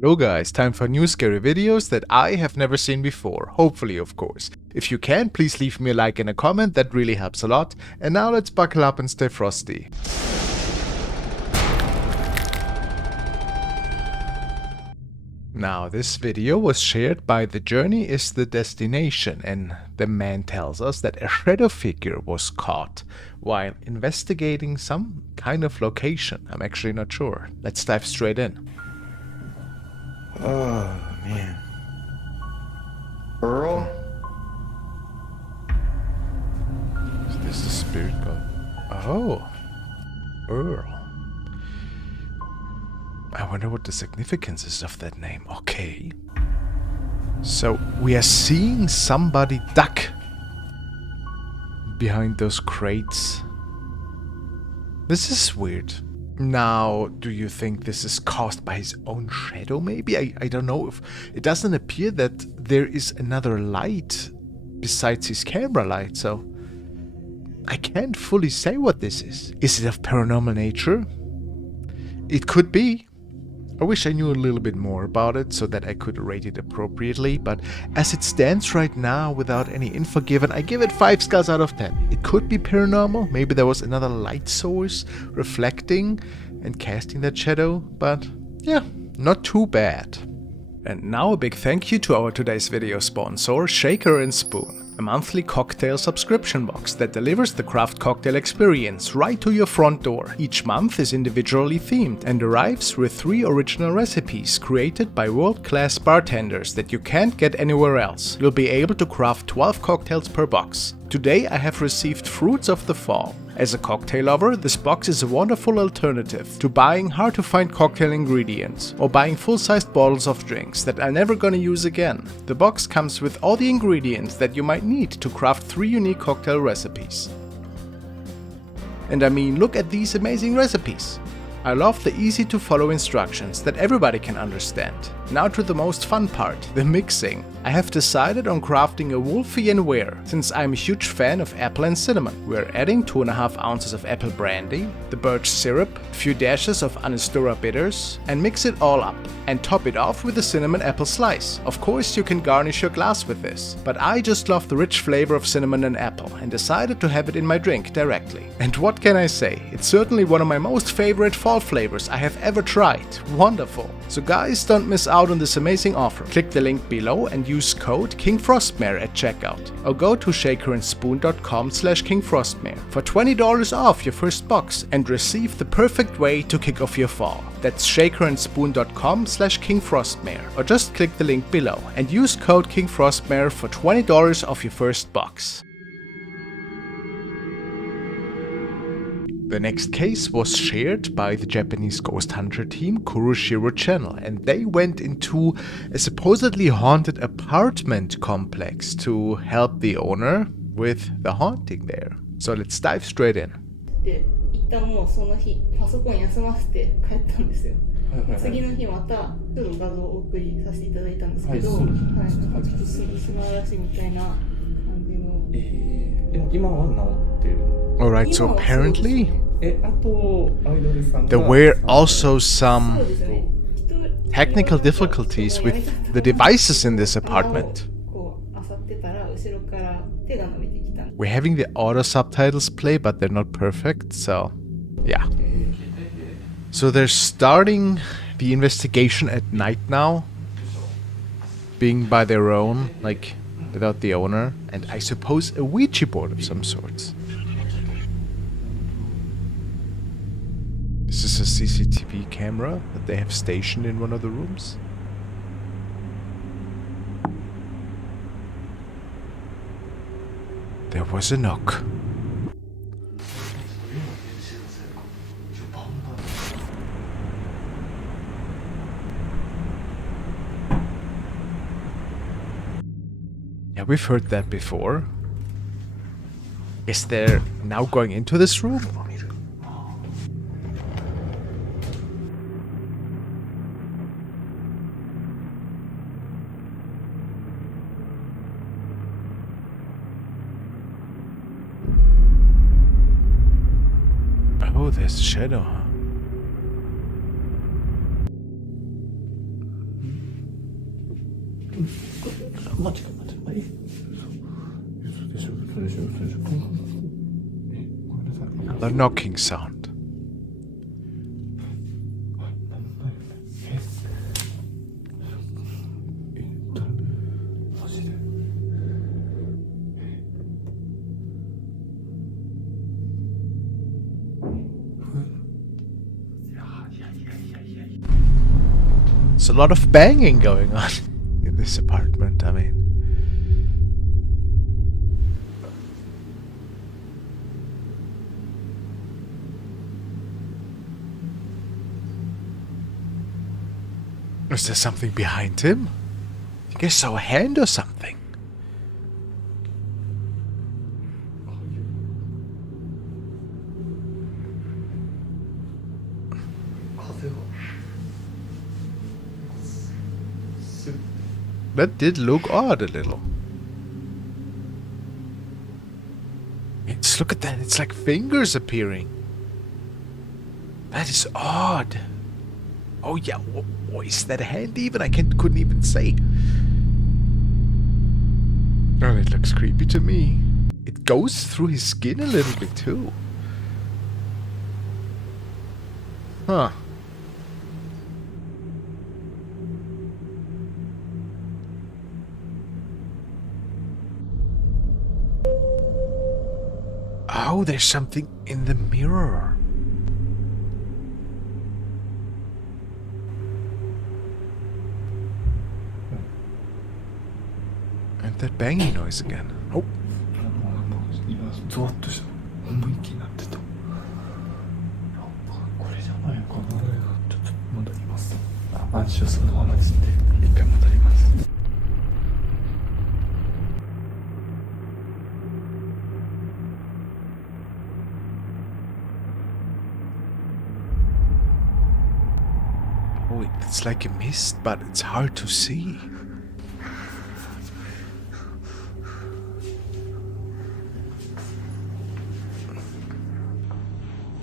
Hello guys, time for new scary videos that I have never seen before, hopefully of course. If you can, please leave me a like and a comment, that really helps a lot. And now let's buckle up and stay frosty. Now this video was shared by The Journey is the Destination, and the man tells us that a shadow figure was caught while investigating some kind of location. I'm actually not sure. Let's dive straight in. Oh, man. Earl? Is this the spirit god? Oh, Earl. I wonder what the significance is of that name. Okay. So we are seeing somebody duck behind those crates. This is weird. Now, do you think this is caused by his own shadow maybe? I don't know. If it doesn't appear that there is another light besides his camera light, so I can't fully say what this is. Is it of paranormal nature? It could be. I wish I knew a little bit more about it so that I could rate it appropriately, but as it stands right now without any info given, I give it 5 skulls out of 10. It could be paranormal, maybe there was another light source reflecting and casting that shadow, but yeah, not too bad. And now a big thank you to our today's video sponsor, Shaker and Spoon. A monthly cocktail subscription box that delivers the craft cocktail experience right to your front door. Each month is individually themed and arrives with 3 original recipes created by world-class bartenders that you can't get anywhere else. You'll be able to craft 12 cocktails per box. Today I have received Fruits of the Fall. As a cocktail lover, this box is a wonderful alternative to buying hard-to-find cocktail ingredients or buying full-sized bottles of drinks that I'm never gonna use again. The box comes with all the ingredients that you might need to craft 3 unique cocktail recipes. And I mean, look at these amazing recipes! I love the easy-to-follow instructions that everybody can understand. Now to the most fun part, the mixing. I have decided on crafting a Wolfie and Ware, since I'm a huge fan of apple and cinnamon. We're adding 2.5 ounces of apple brandy, the birch syrup, a few dashes of Angostura bitters, and mix it all up. And top it off with a cinnamon apple slice. Of course you can garnish your glass with this, but I just love the rich flavor of cinnamon and apple and decided to have it in my drink directly. And what can I say? It's certainly one of my most favorite fall flavors I have ever tried. Wonderful! So guys, don't miss out on this amazing offer. Click the link below and use code KingFrostmare at checkout. Or go to shakerandspoon.com/KingFrostmare for $20 off your first box and receive the perfect way to kick off your fall. That's shakerandspoon.com/KingFrostmare, or just click the link below and use code KingFrostmare for $20 off your first box. The next case was shared by the Japanese ghost hunter team Kuroshiro Channel, and they went into a supposedly haunted apartment complex to help the owner with the haunting there. So let's dive straight in. で一旦もうその日パソコン休ませて帰ったんですよ。次の日またちょっと画像をお送りさせていただいたんですけど、はい、ちょっと砂嵐みたいな感じの。今は治ってる。Alright, so apparently あとアイドルさんが there were also some technical difficulties with the devices in this apartment. こう漁ってたら後ろから手が伸びてきた。We're having the auto subtitles play, but they're not perfect, so yeah. So they're starting the investigation at night now, being by their own, like without the owner, and I suppose a Ouija board of some sort. This is a CCTV camera that they have stationed in one of the rooms. There was a knock. Yeah, we've heard that before. Is there now going into this room? Oh, there's a shadow, huh? マジかマジか。嘘でしょ嘘でしょ嘘でしょ。ごめんなさい。 The knocking sound. マジで。There's a lot of banging going on in this apartment, I mean. Is there something behind him? I think I saw a hand or something. That did look odd a little. Just look at that, it's like fingers appearing. That is odd. Oh yeah, is that a hand even? I couldn't even say. Oh, it looks creepy to me. It goes through his skin a little bit too. Huh. Oh, there's something in the mirror. And that banging noise again. Oh. 今ゾワッとした思い気になってた。これじゃないのかな。ちょっと戻ります。安心そのままですので一回戻ります。Oh, it's like a mist, but it's hard to see.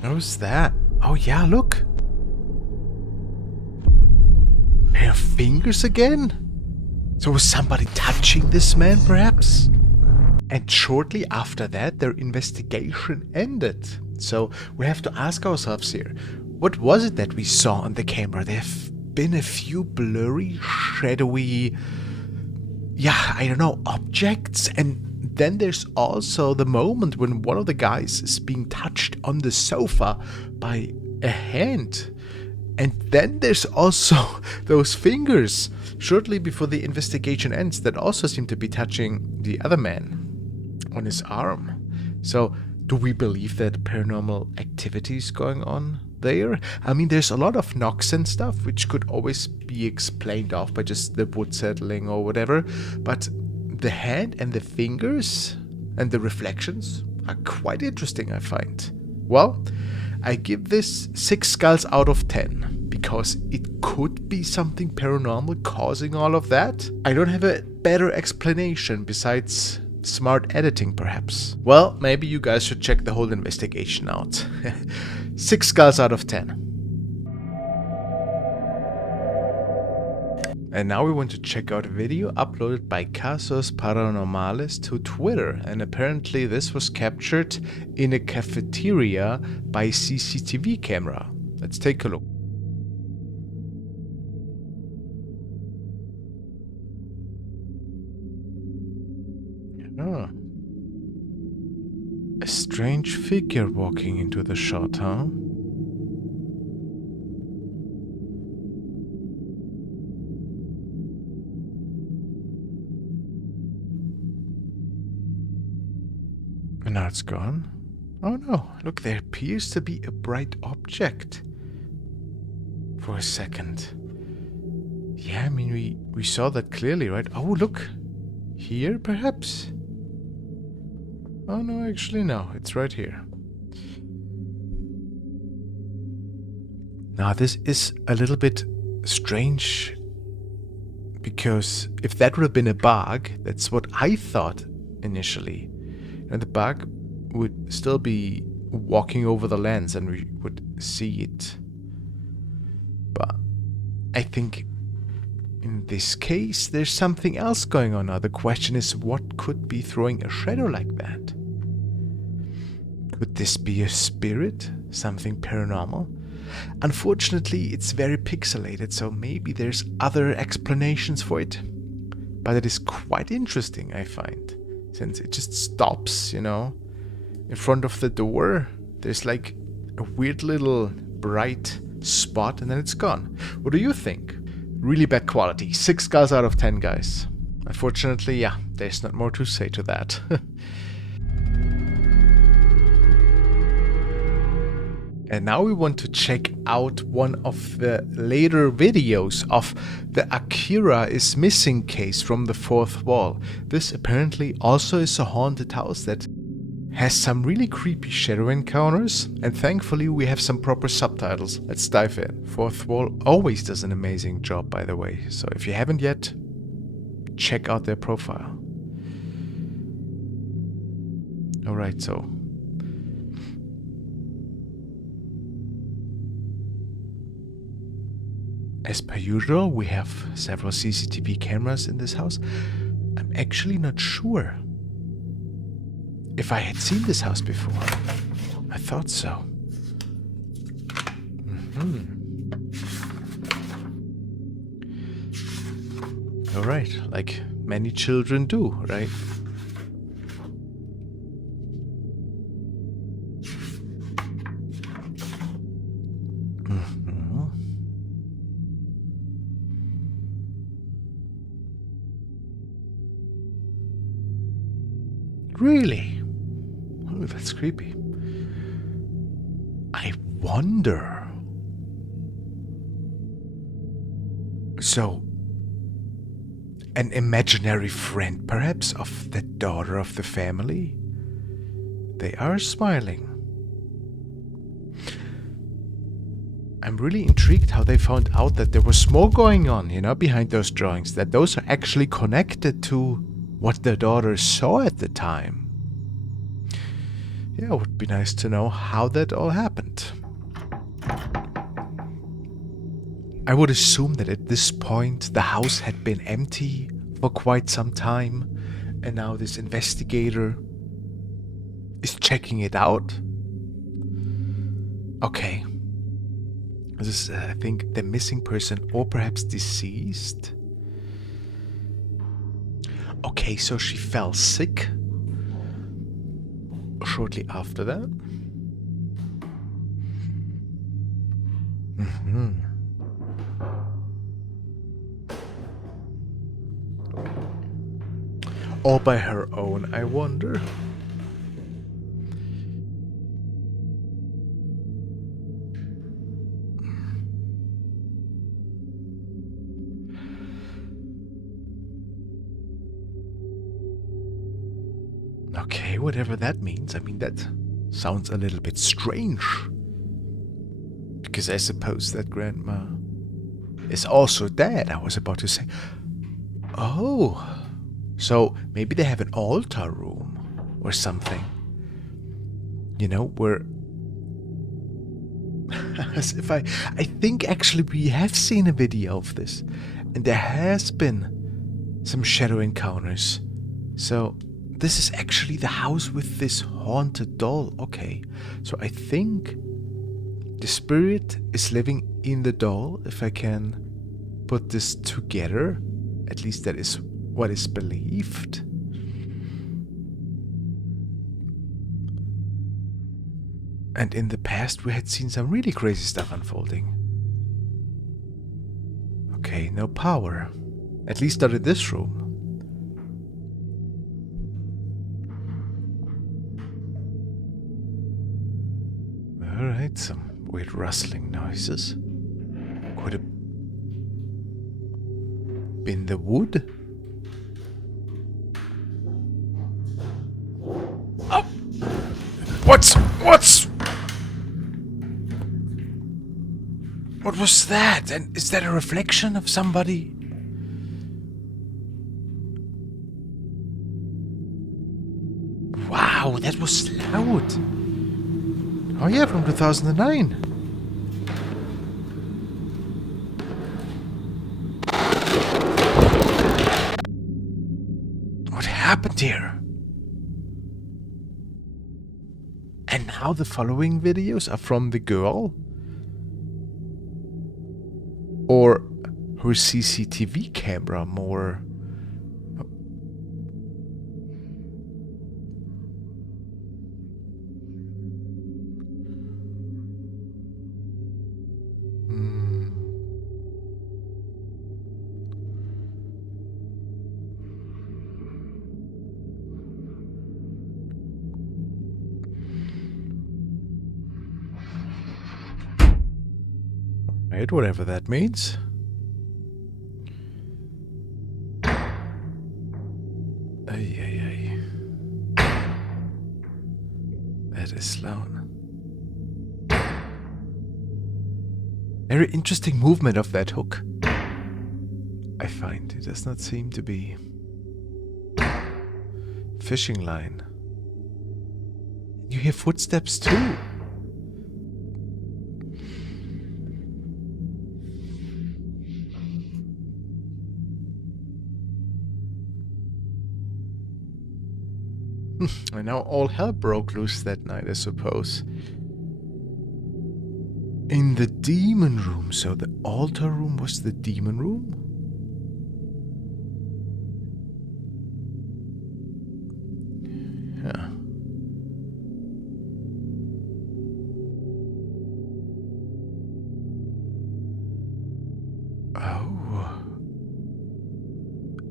What's that? Oh yeah, look. Pair of fingers again? So was somebody touching this man, perhaps? And shortly after that, their investigation ended. So we have to ask ourselves here, what was it that we saw on the camera? There have been a few blurry, shadowy, I don't know, objects. And then there's also the moment when one of the guys is being touched on the sofa by a hand. And then there's also those fingers shortly before the investigation ends that also seem to be touching the other man on his arm. So do we believe that paranormal activity is going on there? I mean, there's a lot of knocks and stuff which could always be explained off by just the wood settling or whatever, but the hand and the fingers and the reflections are quite interesting, I find. Well, I give this 6 skulls out of 10 because it could be something paranormal causing all of that. I don't have a better explanation besides smart editing, perhaps. Well, maybe you guys should check the whole investigation out. 6 skulls out of 10. And now we want to check out a video uploaded by Casos Paranormales to Twitter, and apparently this was captured in a cafeteria by CCTV camera. Let's take a look. Oh. A strange figure walking into the shot, huh? And now it's gone. Oh no, look, there appears to be a bright object. For a second. Yeah, I mean, we saw that clearly, right? Oh, look. Here, perhaps? Oh no, actually no, it's right here. Now this is a little bit strange, because if that would have been a bug, that's what I thought initially. And the bug would still be walking over the lens and we would see it. But I think In this case, there's something else going on now. The question is, what could be throwing a shadow like that? Could this be a spirit? Something paranormal? Unfortunately, it's very pixelated, so maybe there's other explanations for it. But it is quite interesting, I find. Since it just stops, you know, in front of the door. There's like a weird little bright spot and then it's gone. What do you think? Really bad quality. 6 skulls out of 10, guys. Unfortunately, yeah, there's not more to say to that. And now we want to check out one of the later videos of the Akira is missing case from the 4th wall. This apparently also is a haunted house that has some really creepy shadow encounters, and thankfully we have some proper subtitles. Let's dive in. 4th wall always does an amazing job, by the way, so if you haven't yet, check out their profile. Alright, so as per usual, we have several CCTV cameras in this house. I'm actually not sure if I had seen this house before. I thought so. Alright, like many children do, right? Really? Oh, that's creepy. I wonder. So, an imaginary friend, perhaps, of the daughter of the family? They are smiling. I'm really intrigued how they found out that there was more going on, you know, behind those drawings, that those are actually connected to what their daughter saw at the time. Yeah, it would be nice to know how that all happened. I would assume that at this point the house had been empty for quite some time, and now this investigator is checking it out. Okay. This is, I think, the missing person, or perhaps deceased. Okay, so she fell sick shortly after that. All by her own, I wonder. Okay, whatever that means. I mean, that sounds a little bit strange. Because I suppose that grandma is also dead, I was about to say. Oh, so maybe they have an altar room or something. You know, where... As if I think actually we have seen a video of this. And there has been some shadow encounters. So... this is actually the house with this haunted doll. Okay, so I think the spirit is living in the doll, if I can put this together. At least that is what is believed. And in the past we had seen some really crazy stuff unfolding. Okay, no power. At least not in this room. Alright, some weird rustling noises. Could have been the wood? Oh! What was that? And is that a reflection of somebody? Wow, that was loud. Oh yeah, from 2009. happened here? And now the following videos are from the girl? Or her CCTV camera more? Right, whatever that means. Ay, ay, ay. That is Sloan. Very interesting movement of that hook. I find it does not seem to be fishing line. You hear footsteps too. And now all hell broke loose that night, I suppose. In the demon room, so the altar room was the demon room? Yeah.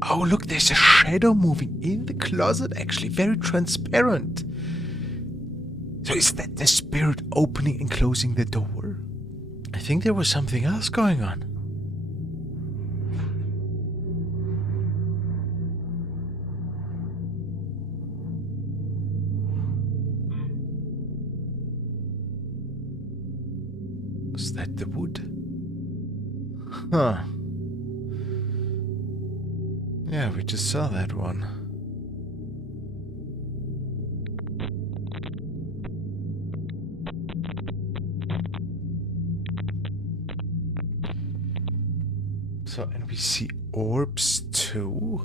Oh, look, there's a shadow moving in the closet, actually. Very transparent. So is that the spirit opening and closing the door? I think there was something else going on. Was that the wood? Huh. Yeah, we just saw that one. So, and we see orbs too.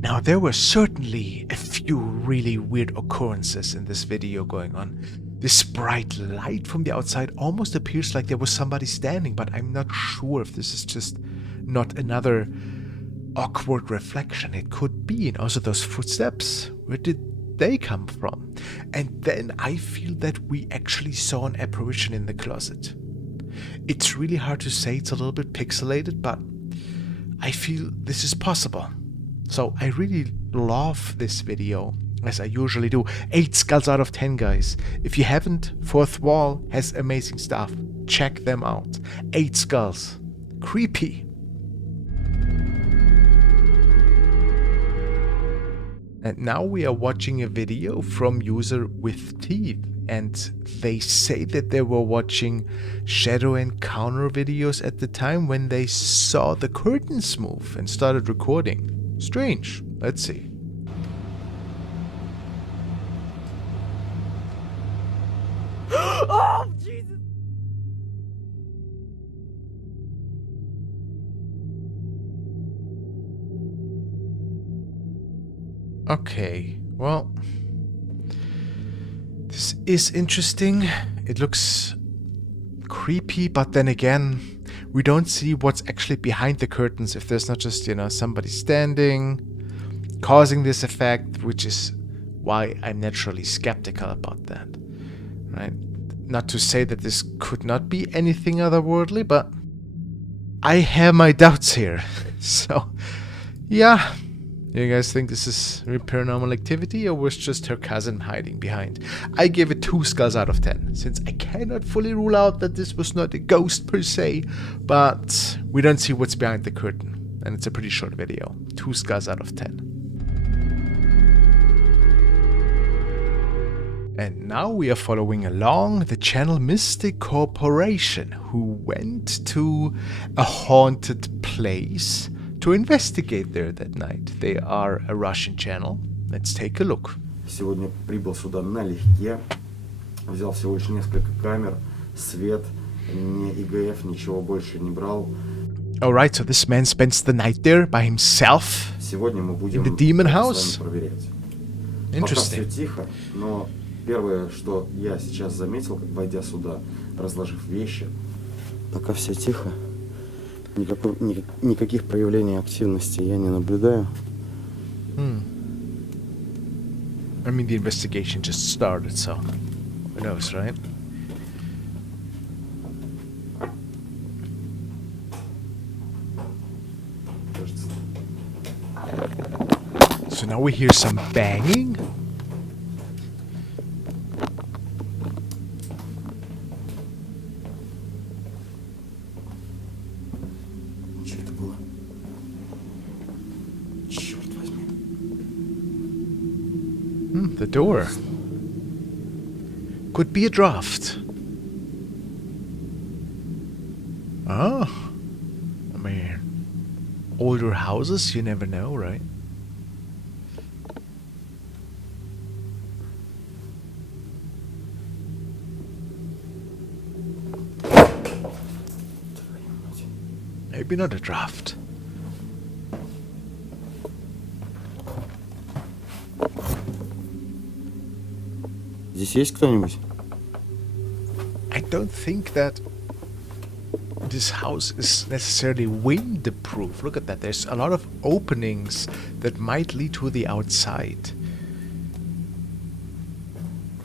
Now, there were certainly a few really weird occurrences in this video going on. This bright light from the outside almost appears like there was somebody standing, but I'm not sure if this is just not another awkward reflection. It could be. And also those footsteps, where did they come from? And then I feel that we actually saw an apparition in the closet. It's really hard to say, it's a little bit pixelated, but I feel this is possible. So I really love this video, as I usually do. 8 skulls out of 10, guys. If you haven't, Fourth Wall has amazing stuff. Check them out. 8 skulls. Creepy. And now we are watching a video from user with teeth, and they say that they were watching shadow encounter videos at the time when they saw the curtains move and started recording. Strange. Let's see. Oh, Jesus! Okay, well, this is interesting. It looks creepy, but then again, we don't see what's actually behind the curtains if there's not just, you know, somebody standing, causing this effect, which is why I'm naturally skeptical about that, right? Not to say that this could not be anything otherworldly, but I have my doubts here. So, yeah. You guys think this is real paranormal activity, or was just her cousin hiding behind? I give it 2 skulls out of 10, since I cannot fully rule out that this was not a ghost per se, but we don't see what's behind the curtain, and it's a pretty short video. 2 skulls out of 10. And now we are following along the channel Mystic Corporation, who went to a haunted place to investigate there that night. They are a Russian channel. Let's take a look. Сегодня прибыл сюда налегке, взял всего лишь несколько камер, свет, ни ИГФ, ничего больше не брал. Alright, so this man spends the night there by himself? Сегодня мы будем In the demon это house? с вами проверять. Пока все Interesting. тихо, но первое, что я сейчас заметил, войдя сюда, разложив вещи, пока все тихо, никаких проявлений активности я не наблюдаю. I mean, the investigation just started, so who knows, right? Кажется. So now we hear some banging? Что это было? Черт возьми. The door. Could be a draft. Oh. I mean, older houses, you never know, right? Maybe not a draft. Здесь есть кто-нибудь? I don't think that this house is necessarily wind-proof. Look at that. There's a lot of openings that might lead to the outside.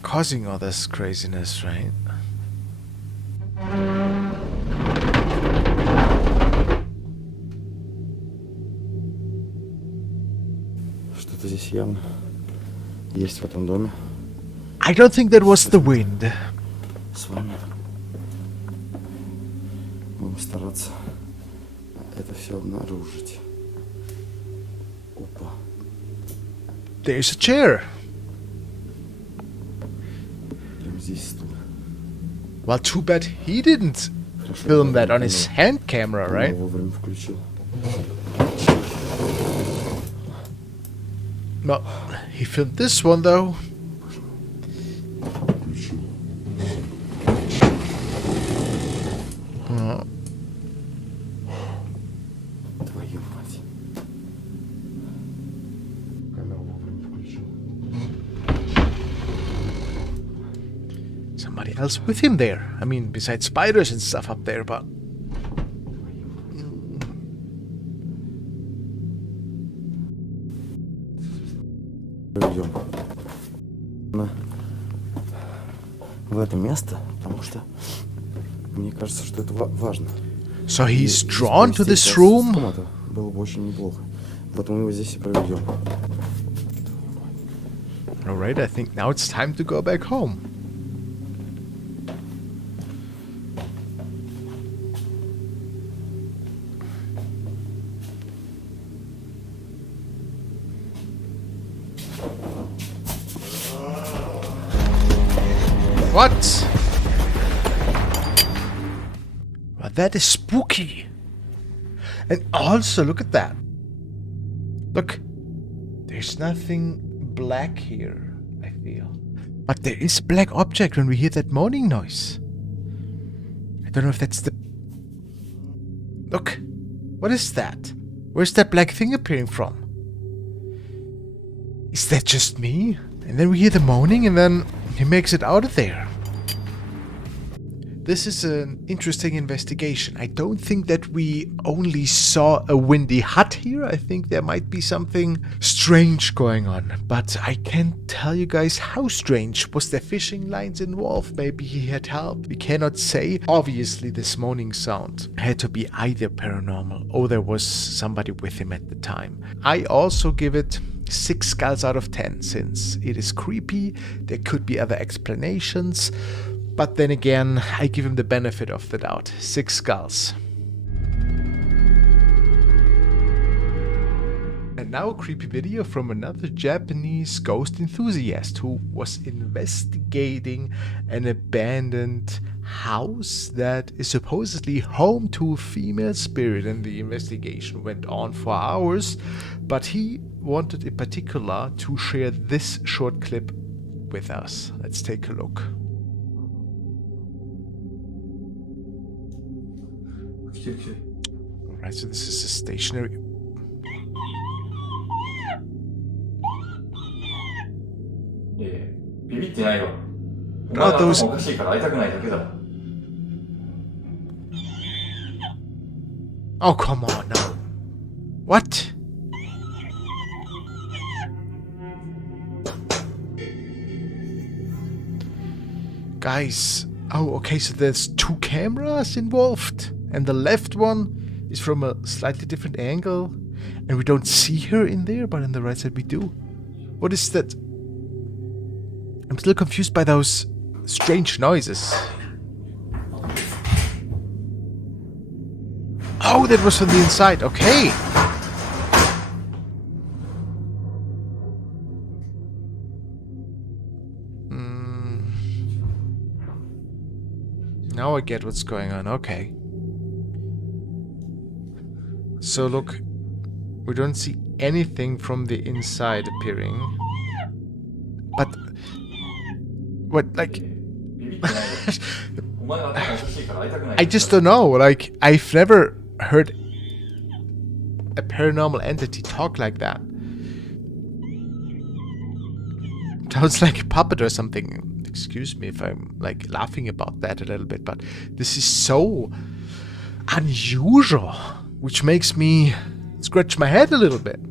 Causing all this craziness, right? Что-то здесь явно есть в этом доме. I don't think that was the wind. С вами. Будем стараться это все обнаружить. Опа. There's a chair. Прямо здесь стул. Well, too bad he didn't Хорошо, film that on я his hand camera, right? вовремя включил. Well, he filmed this one though. Включил. Твою мать. Камеру вовремя включил. Somebody else with him there. I mean, besides spiders and stuff up there, but... Проведем в это место, потому что мне кажется, что это важно. So he's И drawn to провести this сейчас room? комнату было бы очень неплохо. Вот мы его здесь и проведем. Alright, I think now it's time to go back home. What? Well, that is spooky. And also, look at that. Look, there's nothing black here, I feel. But there is a black object when we hear that moaning noise. I don't know if that's the... Look, what is that? Where's that black thing appearing from? Is that just me? And then we hear the moaning and then he makes it out of there. This is an interesting investigation. I don't think that we only saw a windy hut here. I think there might be something strange going on. But I can't tell you guys how strange. Was there fishing lines involved? Maybe he had help? We cannot say. Obviously, this moaning sound had to be either paranormal or there was somebody with him at the time. I also give it 6 skulls out of 10 since it is creepy. There could be other explanations. But then again, I give him the benefit of the doubt. 6 skulls. And now a creepy video from another Japanese ghost enthusiast who was investigating an abandoned house that is supposedly home to a female spirit, and the investigation went on for hours, but he wanted in particular to share this short clip with us. Let's take a look. Right, so this is a stationary... Oh, those... Oh, come on, no. What? Guys, oh, okay, so there's 2 cameras involved, and the left one is from a slightly different angle, and we don't see her in there, but on the right side we do. What is that? I'm still confused by those strange noises. Oh, that was from the inside, okay. Now I get what's going on, okay. So look, we don't see anything from the inside appearing. But... what, like... I just don't know, like, I've never heard a paranormal entity talk like that. Sounds like a puppet or something. Excuse me if I'm like laughing about that a little bit, but this is so unusual, which makes me scratch my head a little bit.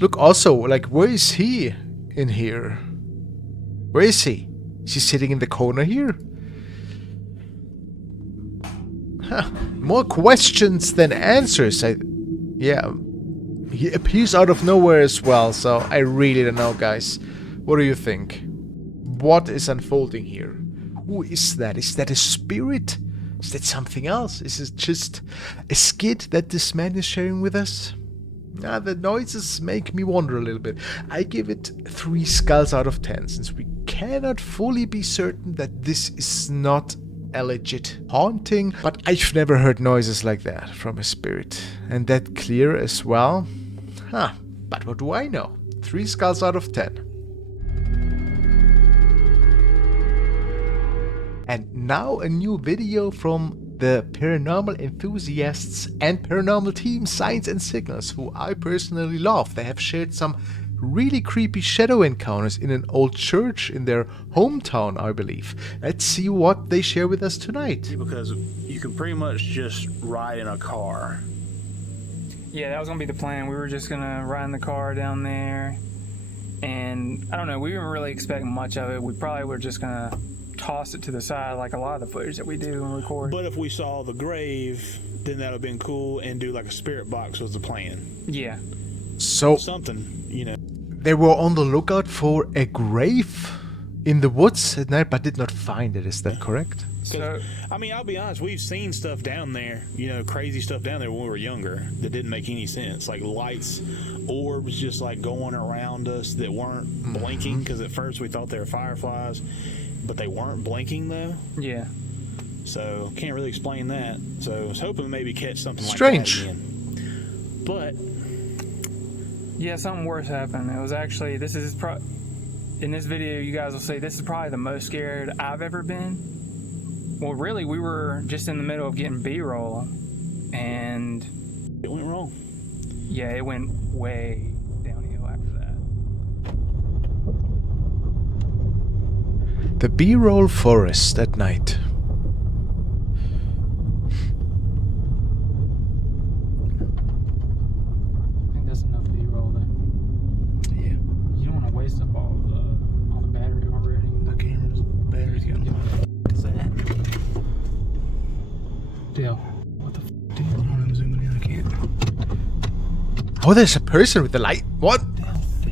Look, also, like, where is he in here? Where is he? Is he sitting in the corner here? Huh. More questions than answers. Yeah, he appears out of nowhere as well, so I really don't know, guys. What do you think? What is unfolding here? Who is that? Is that a spirit? Is that something else? Is it just a skit that this man is sharing with us? The noises make me wonder a little bit. I give it 3 skulls out of 10, since we cannot fully be certain that this is not a legit haunting, but I've never heard noises like that from a spirit. And that clear as well. But what do I know? 3 skulls out of 10. And now a new video from the paranormal enthusiasts and paranormal team Signs and Signals, who I personally love. They have shared some really creepy shadow encounters in an old church in their hometown, I believe. Let's see what they share with us tonight. Because you can pretty much just ride in a car. Yeah, that was gonna be the plan. We were just gonna ride in the car down there, and I don't know, we didn't really expect much of it. We probably were just gonna toss it to the side like a lot of the footage that we do and record. But if we saw the grave, then that would have been cool, and do like a spirit box was the plan. Yeah. So something, you know. They were on the lookout for a grave in the woods at night, but did not find it. Is that correct? So, I mean, I'll be honest, we've seen stuff down there, you know, crazy stuff down there when we were younger that didn't make any sense. Like lights, orbs just like going around us that weren't blinking, because at first we thought they were fireflies, but they weren't blinking though. Yeah. So, can't really explain that. So, I was hoping to maybe catch something strange. Like that again. But yeah, something worse happened. It was actually, in this video, you guys will see, this is probably the most scared I've ever been. Well, really, we were just in the middle of getting B-roll, and it went wrong. Yeah, it went way downhill after that. The B-roll forest at night. I think that's enough B-roll then. Yeah. You don't want to waste up all the battery already. The camera's battery's gone. What is that? Deal. What the f***, dude? Hold on, I'm zooming in, I can't. Oh, there's a person with the light. What?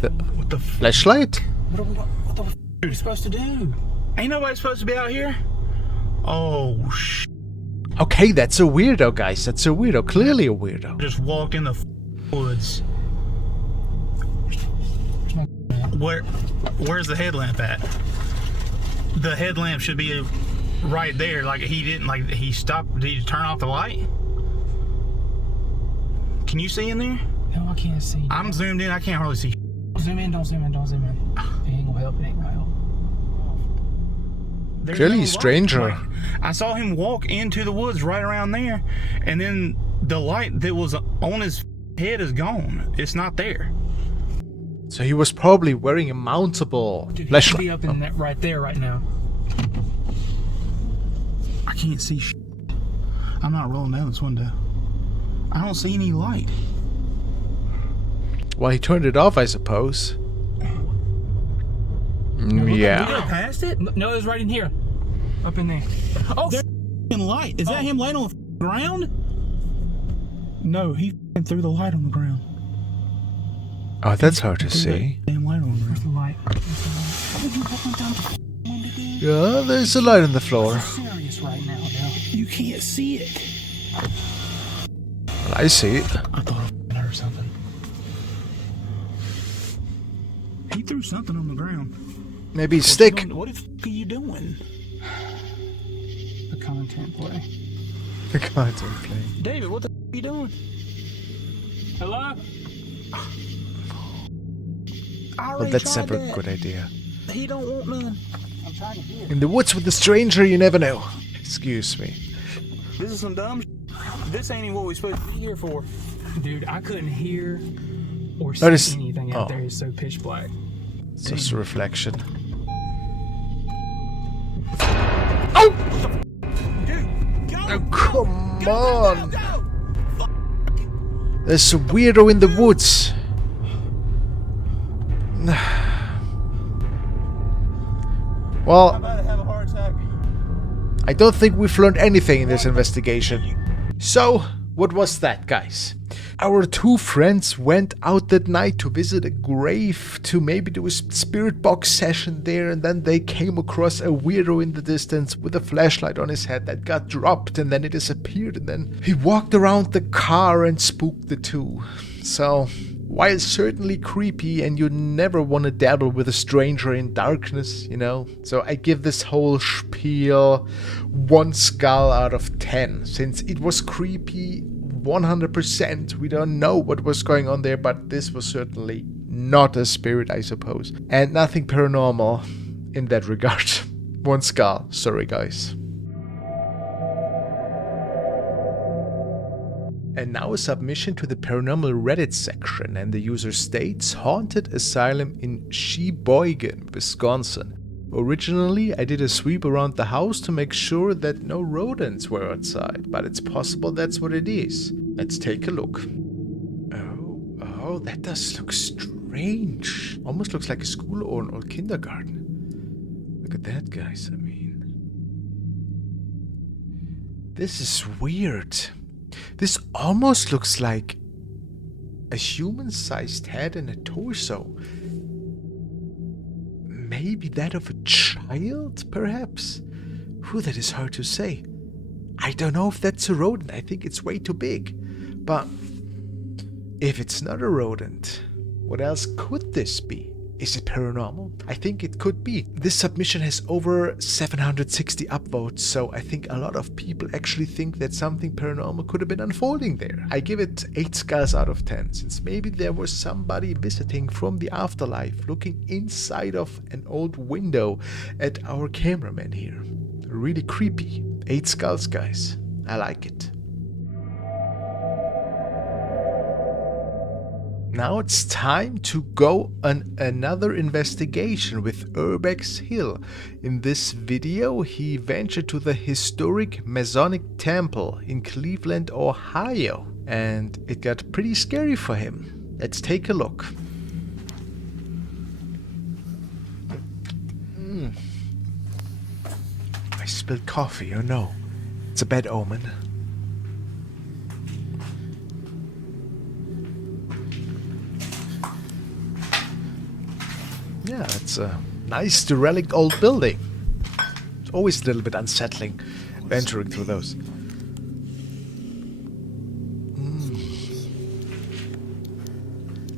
What the flashlight? What the f*** are you supposed to do? Ain't nobody supposed to be out here? Oh, Okay, that's a weirdo, guys. That's a weirdo. Clearly a weirdo. just walked in the woods. Where's the headlamp at? The headlamp should be right there. Like he didn't, like he stopped. Did he turn off the light? Can you see in there? No, I can't see. I'm zoomed in. I can't hardly see. Zoom in, don't zoom in, don't zoom in. It ain't gonna help, it ain't gonna help. There's Clearly no a stranger. light. I saw him walk into the woods right around there, and then the light that was on his head is gone. It's not there. So he was probably wearing a mountable Dude, he could flashlight. be up in that right there right now. I can't see shit. I'm not rolling down this window. I don't see any light. Well, he turned it off, I suppose. We go Yeah. past it? No, it was right in here. Up in there. Oh, There's light. Is that him laying on the ground? No, he threw the light on the ground. Oh, that's hard to Threw that see. damn light on the there's ground. the light. How did you walk down the window, dude? Yeah, there's a light on the floor. Serious right now, dude. You can't see it. Well, I see it. I thought I heard something. He threw something on the ground. Maybe a stick. What the f are you doing? The content play. The content play. David, what the f are you doing? Hello? Well, that's never a good idea. He don't want none. I'm trying to hear. In the woods with a stranger, you never know. Excuse me. This is some dumb This ain't even what we supposed to be here for. Dude, I couldn't hear or see Notice- anything out oh. there. It's so pitch black. It's just a reflection. Dude, go! Oh, come Go, on! go, go, go! There's a weirdo in the woods. Well, I'm about to have a heart attack. I don't think we've learned anything in this investigation. So, what was that, guys? Our two friends went out that night to visit a grave to maybe do a spirit box session there, and then they came across a weirdo in the distance with a flashlight on his head that got dropped and then it disappeared, and then he walked around the car and spooked the two. So, while certainly creepy and you never want to dabble with a stranger in darkness, you know, so I give this whole spiel 1 skull out of 10, since it was creepy 100%. We don't know what was going on there, but this was certainly not a spirit, I suppose, and nothing paranormal in that regard. 1 skull, sorry guys. And now a submission to the paranormal Reddit section, and the user states Haunted Asylum in Sheboygan, Wisconsin. Originally, I did a sweep around the house to make sure that no rodents were outside, but it's possible that's what it is. Let's take a look. Oh, that does look strange. Almost looks like a school or an old kindergarten. Look at that, guys, I mean. This is weird. This almost looks like a human-sized head and a torso. Maybe that of a child, perhaps? Whew, that is hard to say. I don't know if that's a rodent. I think it's way too big. But if it's not a rodent, what else could this be? Is it paranormal? I think it could be. This submission has over 760 upvotes, so I think a lot of people actually think that something paranormal could have been unfolding there. I give it 8 skulls out of 10, since maybe there was somebody visiting from the afterlife looking inside of an old window at our cameraman here. Really creepy. 8 skulls, guys. I like it. Now it's time to go on another investigation with Urbex Hill. In this video, he ventured to the historic Masonic Temple in Cleveland, Ohio, and it got pretty scary for him. Let's take a look. I spilled coffee, oh no. It's a bad omen. Yeah, it's a nice derelict old building. It's always a little bit unsettling venturing through those.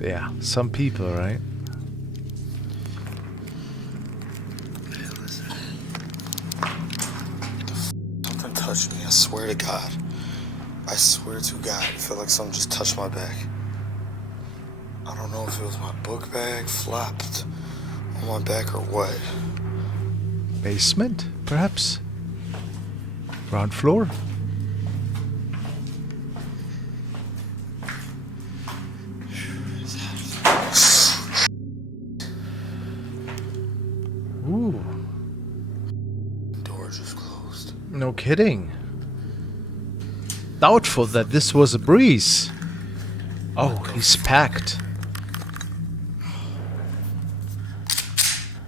Yeah, some people, right? Something touched me, I swear to God. I swear to God, I feel like something just touched my back. I don't know if it was my book bag flopped on my back or what. Basement, perhaps? Ground floor? No kidding. Doubtful that this was a breeze. Oh, he's packed.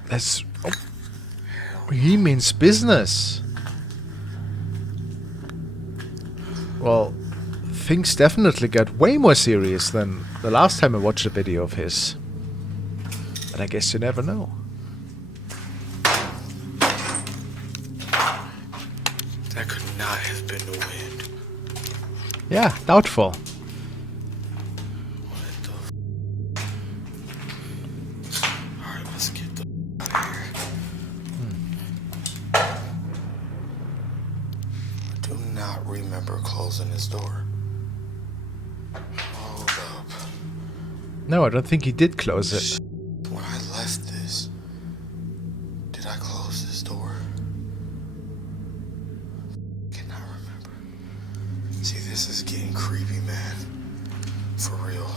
That's... Oh. He means business. Well, things definitely got way more serious than the last time I watched a video of his. But I guess you never know. That could not have been the wind. Yeah, doubtful. What the Alright, let's get the out of here. I do not remember closing this door. Hold up. No, I don't think he did close it. When I left this, did I close this door? Cannot remember. See, this is getting creepy, man. For real.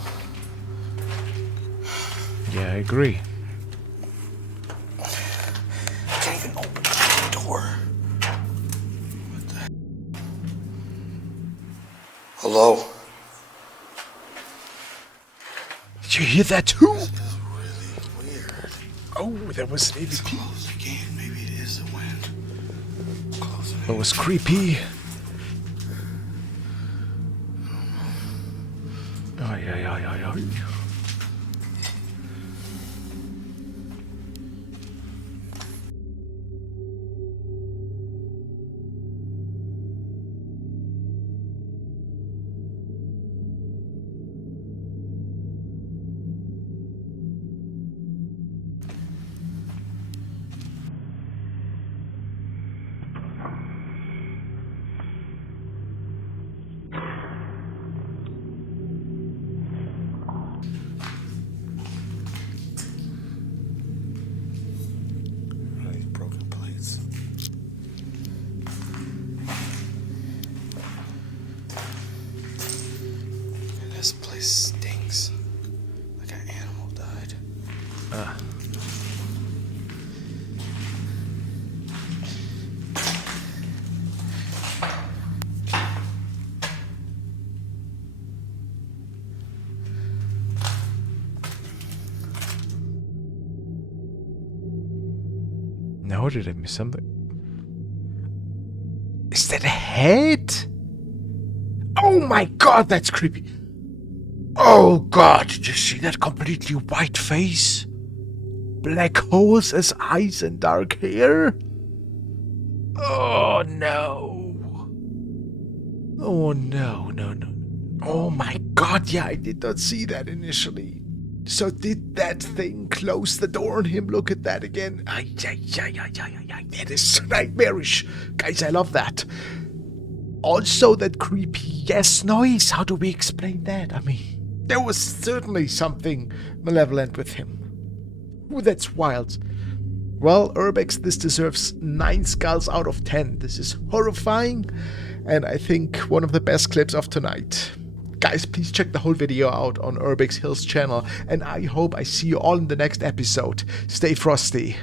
Yeah, I agree. I can't even open the door. What the heck? Hello? Did you hear that too? This is really weird. Oh, that was an It's EVP. closed again. Maybe it is the wind. Closing That it. was creepy. Ay, ay, ay, ay, ay. Right, broken plates. And this place stinks. Like an animal died. No, did I miss something? Is that a head? Oh my god, that's creepy. Oh god, did you see that completely white face? Black holes as eyes and dark hair? Oh no. Oh no, no, no. Oh my god, yeah, I did not see that initially. So did that thing close the door on him? Look at that again. Ay, ay, ay, ay, ay, ay, ay. That is nightmarish. Guys, I love that. Also, that creepy yes noise. How do we explain that? I mean, there was certainly something malevolent with him. Ooh, that's wild. Well, Urbex, this deserves 9 skulls out of 10. This is horrifying, and I think one of the best clips of tonight. Guys, please check the whole video out on Urbex Hill's channel, and I hope I see you all in the next episode. Stay frosty.